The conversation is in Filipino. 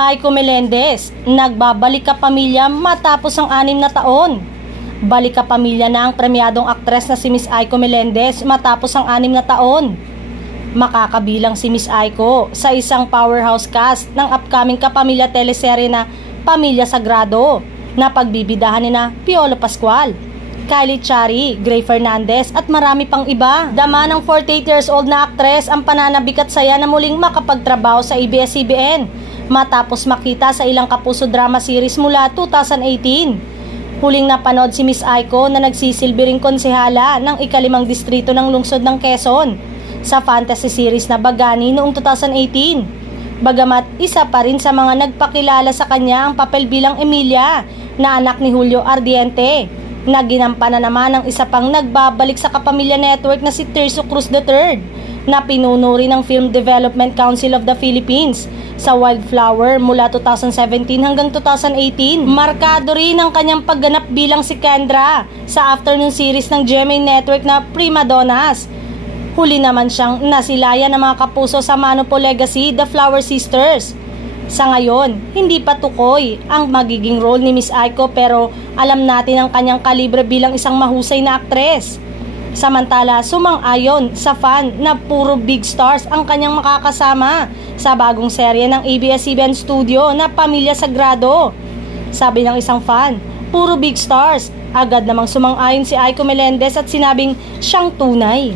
Aiko Melendez, nagbabalik kapamilya matapos ang 6 na taon. Balik kapamilya na ang premyadong aktres na si Miss Aiko Melendez matapos ang 6 na taon. Makakabilang si Miss Aiko sa isang powerhouse cast ng upcoming kapamilya teleserye na Pamilya Sagrado na pagbibidahan ni na Piolo Pascual, Kylie Chari, Gray Fernandez at marami pang iba. Dama ng 48 years old na aktres ang pananabik at saya na muling makapagtrabaho sa ABS-CBN matapos makita sa ilang kapuso drama series mula 2018. Huling napanood si Miss Aiko na nagsisilbi ring konsehala ng ika-5 distrito ng lungsod ng Quezon sa fantasy series na Bagani noong 2018. Bagamat isa pa rin sa mga nagpakilala sa kanya ang papel bilang Emilia na anak ni Julio Ardiente, na ginampanan naman ng isa pang nagbabalik sa Kapamilya Network na si Tirso Cruz III na pinuno rin ng Film Development Council of the Philippines sa Wildflower mula 2017 hanggang 2018. Markado rin ang kanyang pagganap bilang si Kendra sa afternoon series ng GMA Network na Prima Donnas. Huli naman siyang nasilayan ng mga kapuso sa Manopo Legacy, The Flower Sisters. Sa ngayon, hindi pa tukoy ang magiging role ni Miss Aiko pero alam natin ang kanyang kalibre bilang isang mahusay na aktres. Samantala, sumang-ayon sa fan na puro big stars ang kanyang makakasama sa bagong serye ng ABS-CBN Studio na Pamilya Sagrado. Sabi ng isang fan, puro big stars. Agad namang sumang-ayon si Aiko Melendez at sinabing siyang tunay.